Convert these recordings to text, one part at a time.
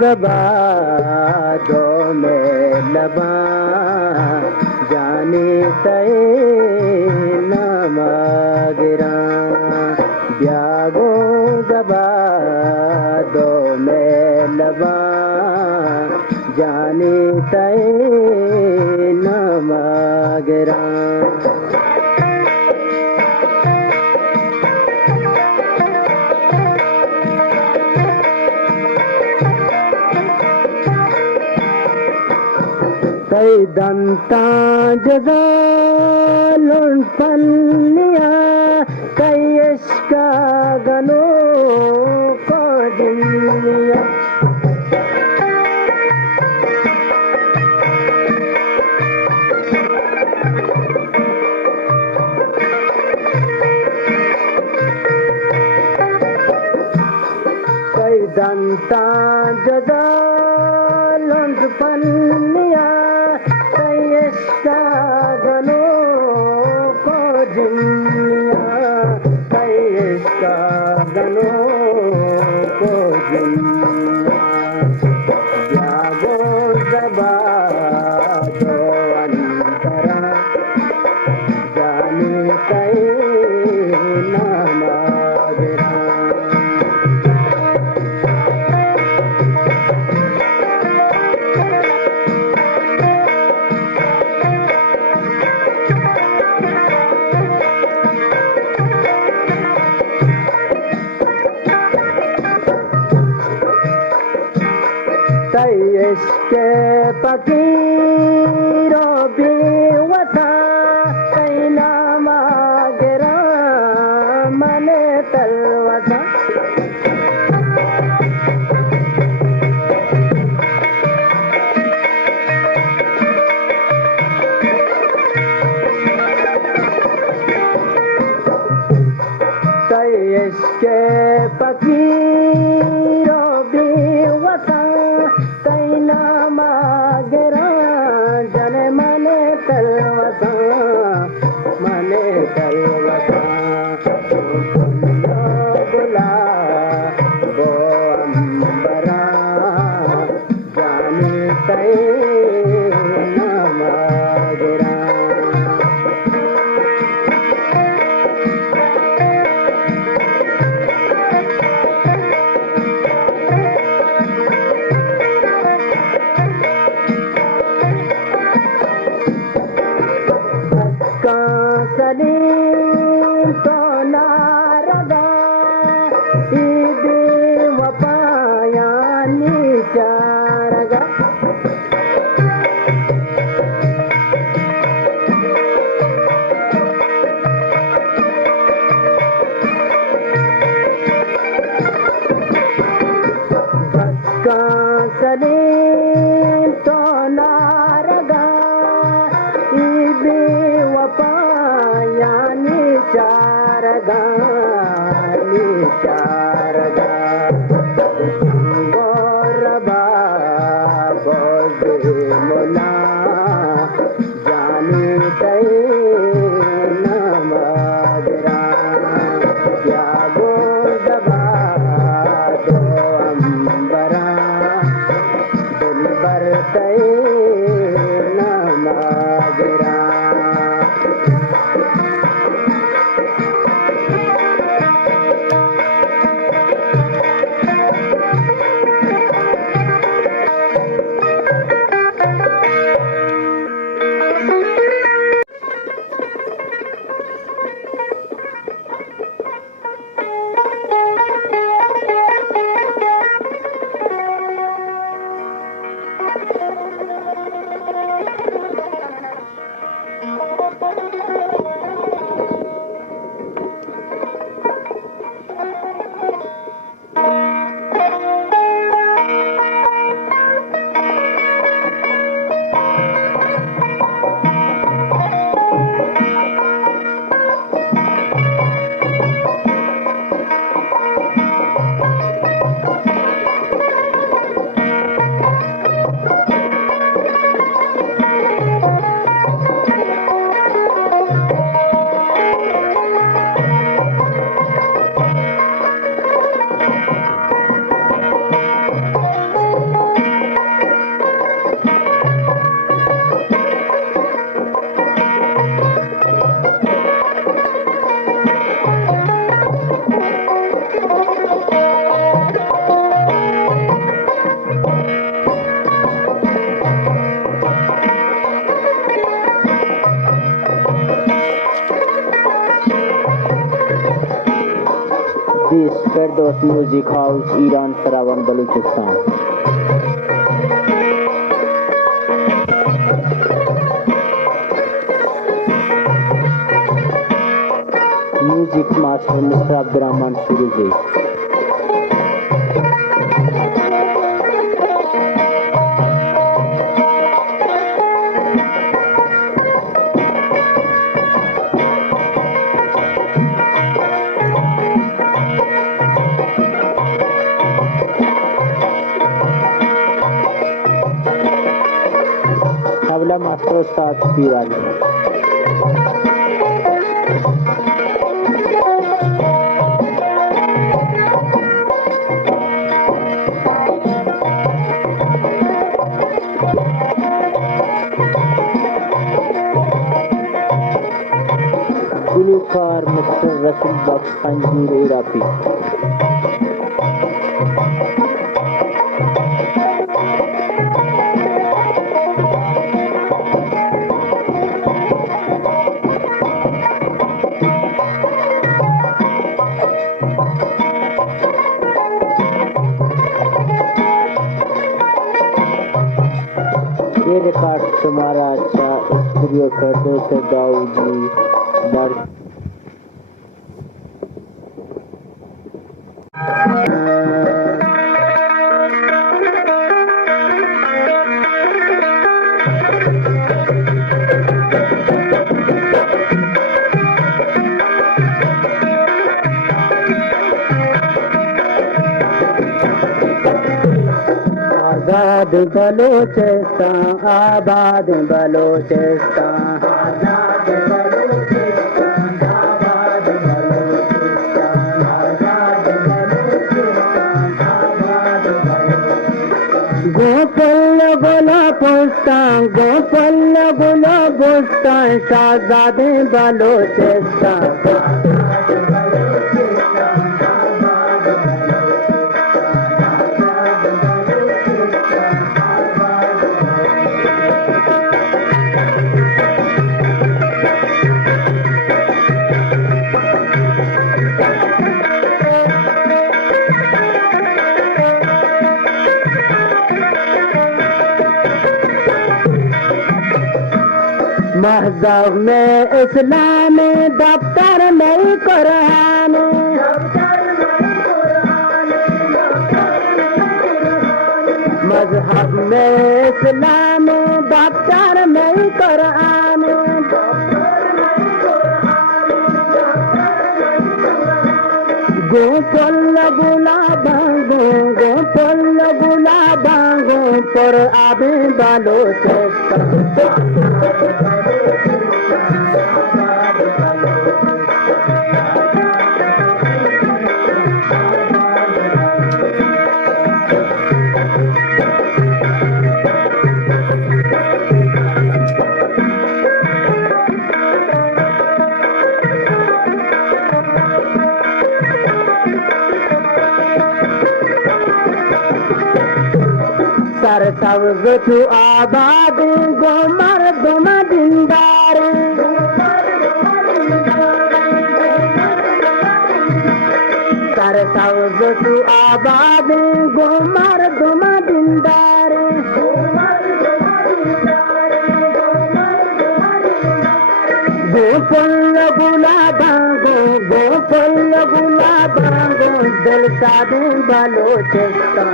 ज़बा दो में लबा जाने तय नमगरा ब्यागो ज़बा दो में लबा जाने तय नमगरा कई दंता जदा लुन पन्निया कई इश्का गनो को दुनिया कई दंता जदा लुन पन्निया गनो को दुनिया कैसा गनो को दुनिया जागो ज़बा दो अंतरा जाने कै नमगरा इसके फकीरो बेवफा कई नमगरा मने तलवसा इसके फकीरो बेवफा कई नमगरा जने मने तलवसा बुला वो अंबरा जाने तय नमगरा सलीम तो नारदा ईदी वपाया निचारगा भक्का सलीम तो नारगा ईदी वपाया निचारगा रबा बोझे मुला जाने तय नमगरा जागो ज़बा दो अंबरा दिलबर तय नमगरा Firdaus music house, Iran, Saravan, Balochistan. Music master mister Abdurrahman Suruji. Tabla master Ustad Pir Ali. गुलूकार mister रसूल बख्श पंजूर इराकी। ये रिकॉर्ड तुम्हारा अच्छा स्टूडियो फिरदौस दाऊदी दर्ज। आजाद बलूचिस्तान, आबाद बलूचिस्तान, आजाद बलूचिस्तान, आबाद बलूचिस्तान, आजाद बलूचिस्तान, आबाद बलूचिस्तान। गोपल गुलाबुस्तान, गोपल गुलाबुस्तान, शाहजादे बलूचिस्तान। महज़ब में इस्लामी दफ्तर में कुरान, मज़हब में इस्लामी दफ्तर में कुरान। गोपल गुलाबांगो, गोपल गुलाबांगो पर आबे बलूचिस्तान। सरसब्ज़ तू आबाद गो मर्दुम दीनदार, सरसब्ज़ तू आबाद गो मर्दुम दीनदार। गोपल गुलाबांगो, गोपल गुलाबांगो दिल सादे बलूचिस्तान।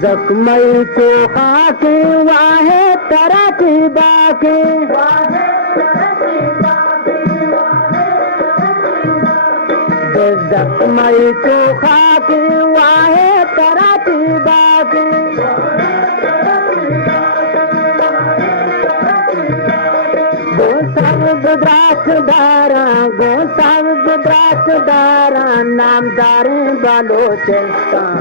जख्मई तो खाके वाहे तरकी बाके, जख्मई तो खाके वाहे तरकी बाके। गो सब द्राक्ष धारा, गो सब द्राक्ष दारा नामदारे बालोचिस्तान